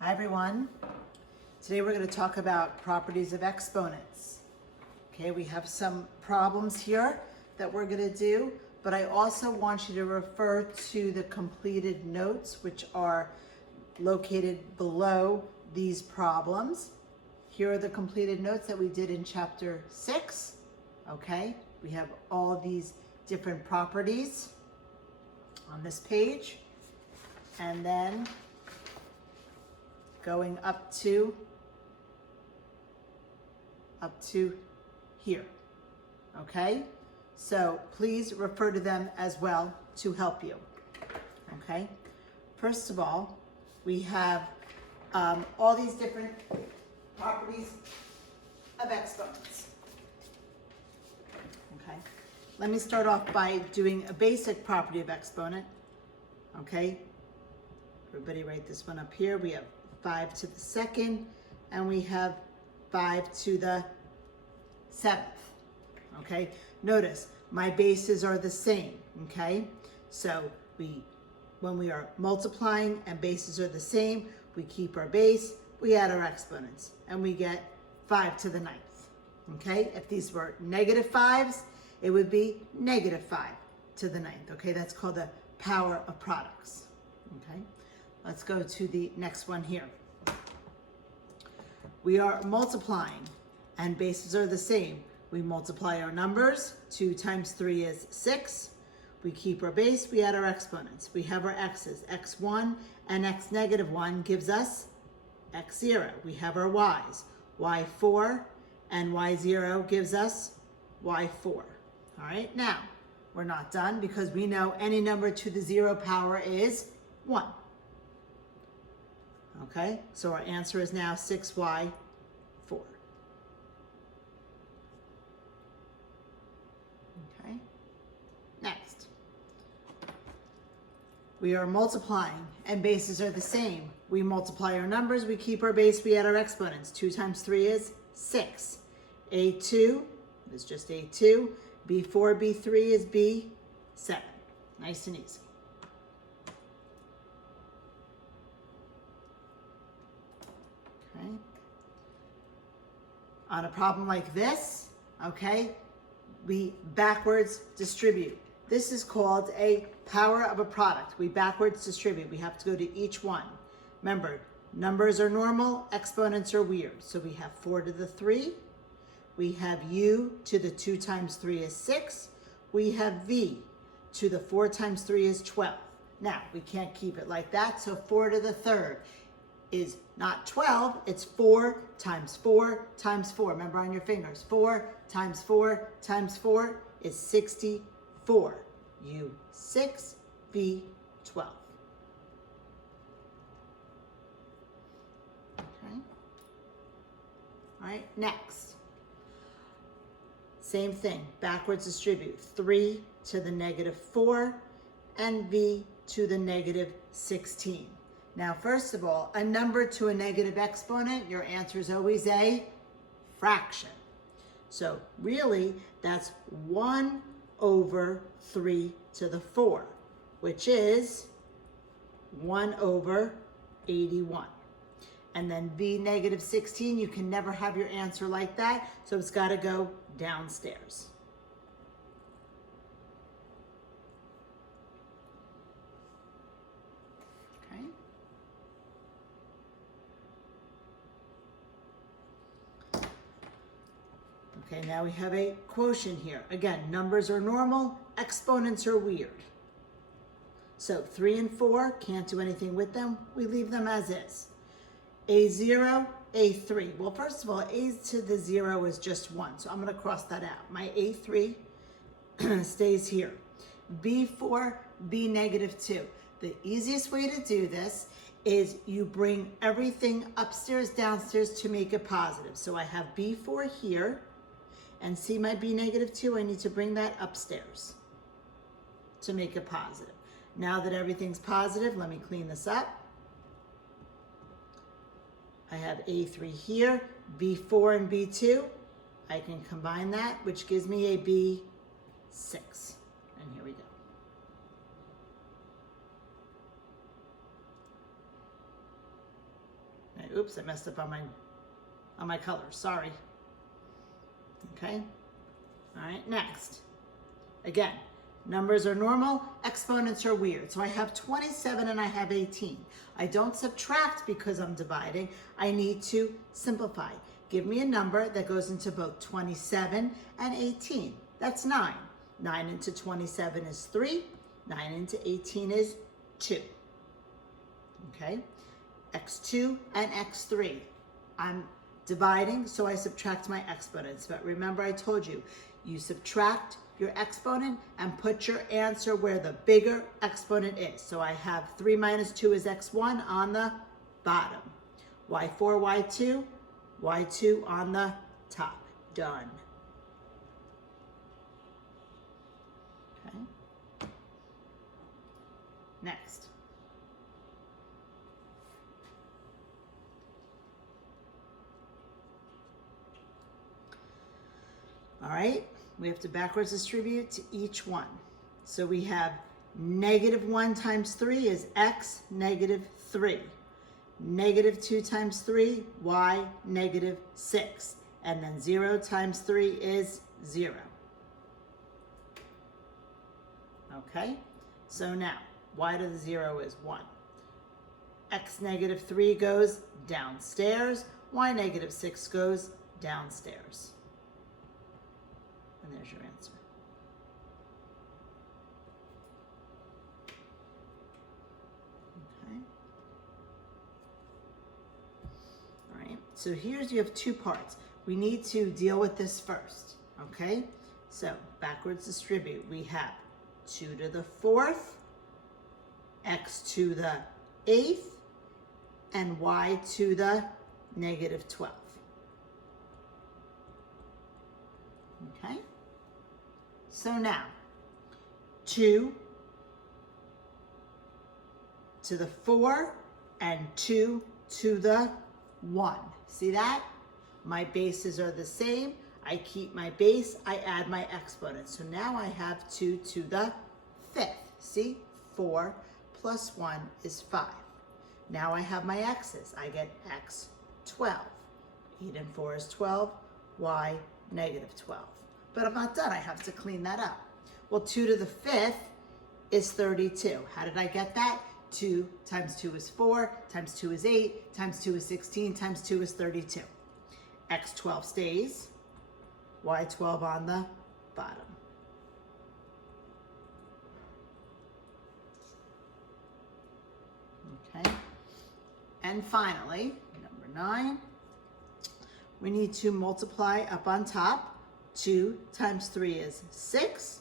Hi everyone. Today we're going to talk about properties of exponents. Okay, we have some problems here that we're going to do, but I also want you to refer to the completed notes which are located below these problems. Here are the completed notes that we did in chapter 6. Okay, we have all these different properties on this page, and then going up to here. Okay, so please refer to them as well to help you. Okay, first of all, we have all these different properties of exponents. Okay, let me start off by doing a basic property of exponent. Okay, everybody write this one up here. We have 5 to the second, and we have 5 to the 7th. Okay, notice my bases are the same. Okay, so when we are multiplying and bases are the same, we keep our base, we add our exponents, and we get 5 to the 9th. Okay, if these were negative 5s, it would be negative 5 to the 9th. Okay, that's called the power of products. Okay, let's go to the next one here. We are multiplying and bases are the same. We multiply our numbers. 2 times 3 is 6. We keep our base, we add our exponents. We have our x's. x1 and x negative 1 gives us x0. We have our y's. y4 and y0 gives us y4. All right, now we're not done because we know any number to the 0 power is 1. Okay, so our answer is now 6y4. Okay, next. We are multiplying and bases are the same. We multiply our numbers, we keep our base, we add our exponents. 2 times 3 is 6. A2 is just A2. B4, B3 is B7. Nice and easy. Okay. On a problem like this, okay, we backwards distribute. This is called a power of a product. We backwards distribute. We have to go to each one. Remember, numbers are normal, exponents are weird. So we have 4 to the 3. We have u to the 2 times 3 is 6. We have v to the 4 times 3 is 12. Now, we can't keep it like that, so 4 to the 3rd is not 12, it's 4 times 4 times 4. Remember on your fingers, 4 times 4 times 4 is 64. U6, V12. Okay. All right, next. Same thing, backwards distribute. 3 to the negative 4 and V to the negative 16. Now, first of all, a number to a negative exponent, your answer is always a fraction. So really, that's 1 over 3 to the 4, which is 1 over 81. And then V negative 16, you can never have your answer like that, so it's got to go downstairs. Okay, now we have a quotient here. Again, numbers are normal, exponents are weird. So 3 and 4, can't do anything with them. We leave them as is. A0, A3. Well, first of all, A to the 0 is just 1, so I'm going to cross that out. My A3 stays here. B4, B negative 2. The easiest way to do this is you bring everything upstairs, downstairs to make it positive. So I have B4 here. And see my B negative 2, I need to bring that upstairs to make it positive. Now that everything's positive, let me clean this up. I have A3 here, B4 and B2. I can combine that, which gives me a B6. And here we go. Oops, I messed up on my color, sorry. Okay, all right, next. Again, numbers are normal, exponents are weird. So I have 27 and I have 18. I don't subtract because I'm dividing. I need to simplify. Give me a number that goes into both 27 and 18. That's 9. 9 into 27 is 3. 9 into 18 is 2. Okay? X2 and X3. I'm dividing, so I subtract my exponents. But remember I told you, you subtract your exponent and put your answer where the bigger exponent is. So I have 3 minus 2 is x1 on the bottom. y4, y2, y2 on the top. Done. Okay. Next. All right, we have to backwards distribute to each one. So we have -1 times 3 is x -3. -2 times 3, y -6. And then 0 times 3 is 0. Okay, so now y to the 0 is 1. X -3 goes downstairs, y -6 goes downstairs. And there's your answer. Okay. All right, so here's, you have two parts. We need to deal with this first, okay? So backwards distribute. We have 2 to the 4th, x to the 8th, and y to the -12. Okay? So now, 2 to the 4 and 2 to the 1. See that? My bases are the same. I keep my base, I add my exponent. So now I have 2 to the 5th. See? 4 plus 1 is 5. Now I have my x's. I get x 12. 8 and 4 is 12, y -12. But I'm not done, I have to clean that up. Well, 2 to the 5th is 32. How did I get that? 2 times 2 is 4, times 2 is 8, times 2 is 16, times 2 is 32. x12 stays, y12 on the bottom. Okay, and finally, number 9, we need to multiply up on top. 2 times 3 is 6,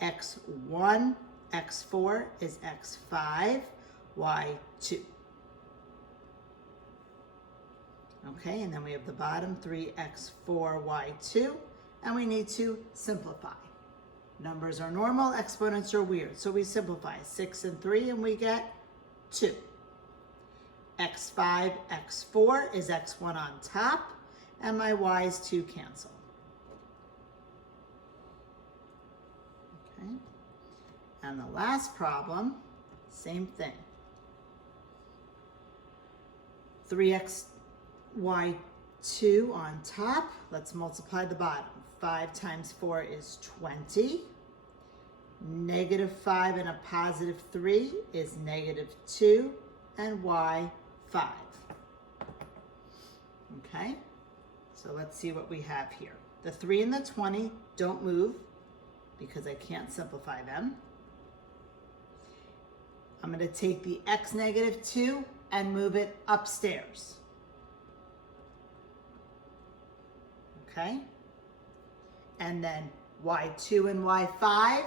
x1, x4 is x5, y2. Okay, and then we have the bottom 3x4, y2, and we need to simplify. Numbers are normal, exponents are weird, so we simplify 6 and 3 and we get 2. x5, x4 is x1 on top, and my y's 2 cancel. Okay, and the last problem, same thing. 3x y2 on top. Let's multiply the bottom. 5 times 4 is 20. -5 and a +3 is -2, and y 5. Okay, so let's see what we have here. The 3 and the 20 don't move because I can't simplify them. I'm going to take the x -2 and move it upstairs. Okay, and then y2 and y5.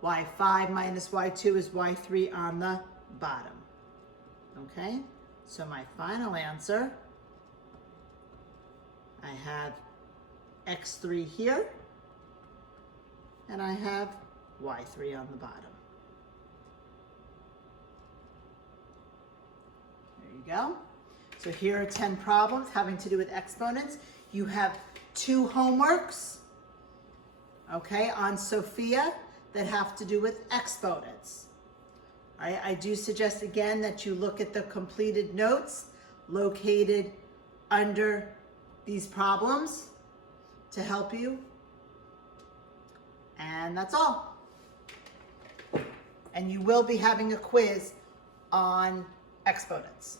y5 minus y2 is y3 on the bottom. Okay, so my final answer, I have x3 here, and I have y3 on the bottom. There you go. So here are 10 problems having to do with exponents. You have 2 homeworks, okay, on Sophia that have to do with exponents. I do suggest again that you look at the completed notes, located under these problems to help you. And that's all. And you will be having a quiz on exponents.